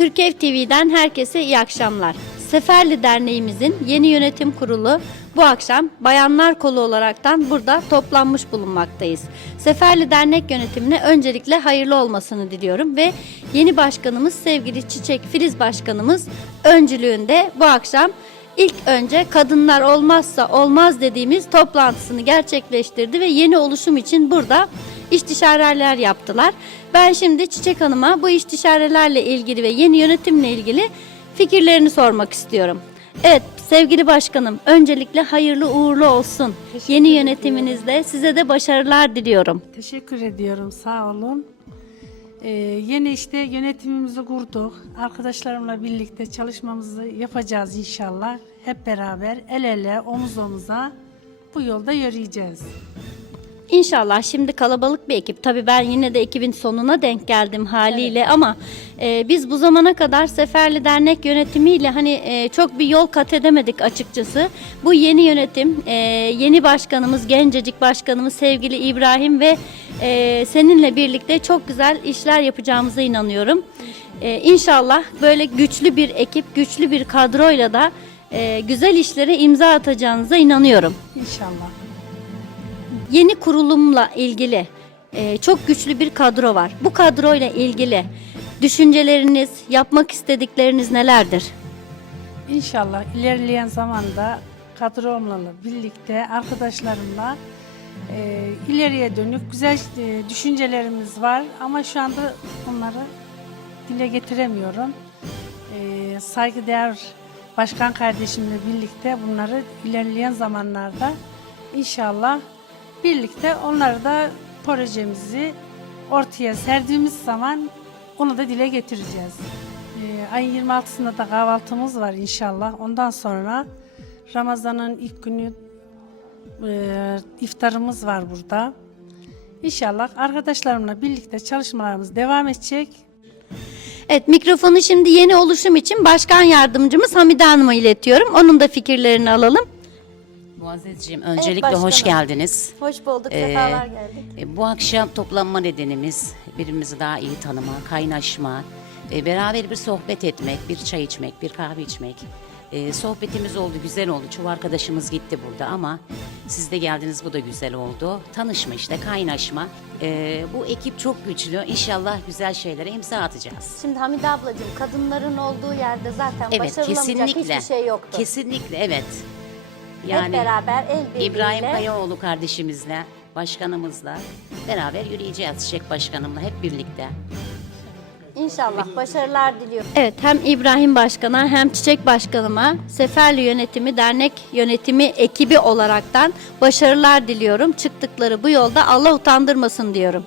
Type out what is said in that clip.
Türkev TV'den herkese iyi akşamlar. Seferli Derneğimizin yeni yönetim kurulu bu akşam bayanlar kolu olaraktan burada toplanmış bulunmaktayız. Seferli Dernek yönetimine öncelikle hayırlı olmasını diliyorum ve yeni başkanımız sevgili Çiçek Filiz Başkanımız öncülüğünde bu akşam ilk önce kadınlar olmazsa olmaz dediğimiz toplantısını gerçekleştirdi ve yeni oluşum için burada istişareler yaptılar. Ben şimdi Çiçek Hanım'a bu istişarelerle ilgili ve yeni yönetimle ilgili fikirlerini sormak istiyorum. Evet sevgili başkanım öncelikle hayırlı uğurlu olsun. Teşekkür Yeni ederim. yönetiminizde size de başarılar diliyorum. Teşekkür ediyorum, sağ olun. Ee, yeni işte yönetimimizi kurduk. Arkadaşlarımla birlikte çalışmamızı yapacağız inşallah. Hep beraber el ele, omuz omuza bu yolda yürüyeceğiz. İnşallah şimdi kalabalık bir ekip. Tabii ben yine de ekibin sonuna denk geldim haliyle ama e, biz bu zamana kadar Seferli Dernek yönetimiyle hani e, çok bir yol kat edemedik açıkçası. Bu yeni yönetim, e, yeni başkanımız, gencecik başkanımız sevgili İbrahim ve e, seninle birlikte çok güzel işler yapacağımıza inanıyorum. E, inşallah böyle güçlü bir ekip, güçlü bir kadroyla da e, güzel işlere imza atacağınıza inanıyorum İnşallah. Yeni kurulumla ilgili e, çok güçlü bir kadro var. Bu kadroyla ilgili düşünceleriniz, yapmak istedikleriniz nelerdir? İnşallah ilerleyen zamanda kadromla birlikte arkadaşlarımla e, ileriye dönük güzel e, düşüncelerimiz var ama şu anda onları dile getiremiyorum. E, saygıdeğer başkan kardeşimle birlikte bunları ilerleyen zamanlarda inşallah birlikte onları da projemizi ortaya serdiğimiz zaman onu da dile getireceğiz. Ee, ayın 26'sında da kahvaltımız var inşallah. Ondan sonra Ramazan'ın ilk günü e, iftarımız var burada. İnşallah arkadaşlarımla birlikte çalışmalarımız devam edecek. Evet mikrofonu şimdi yeni oluşum için başkan yardımcımız Hamide Hanım'a iletiyorum. Onun da fikirlerini alalım. Muazzezciğim öncelikle hoş başkanım. geldiniz. Hoş bulduk, Ee, sefalar geldik. E, Bu akşam toplanma nedenimiz birbirimizi daha iyi tanıma, kaynaşma, e, beraber bir sohbet etmek, bir çay içmek, bir kahve içmek. E, sohbetimiz oldu, güzel oldu. Çoğu arkadaşımız gitti burada ama siz de geldiniz, bu da güzel oldu. Tanışma işte, kaynaşma. E, bu ekip çok güçlü. İnşallah güzel şeylere imza atacağız. Şimdi Hamide ablacığım kadınların olduğu yerde zaten başarılamayacak hiçbir şey yoktur. Kesinlikle, evet. Hep beraber el birliğiyle. İbrahim Kayaoğlu kardeşimizle, başkanımızla beraber yürüyeceğiz Çiçek Başkanımla hep birlikte. İnşallah başarılar diliyorum. Evet hem İbrahim Başkan'a hem Çiçek Başkanıma Seferli Yönetimi Dernek Yönetimi ekibi olaraktan başarılar diliyorum. Çıktıkları bu yolda Allah utandırmasın diyorum.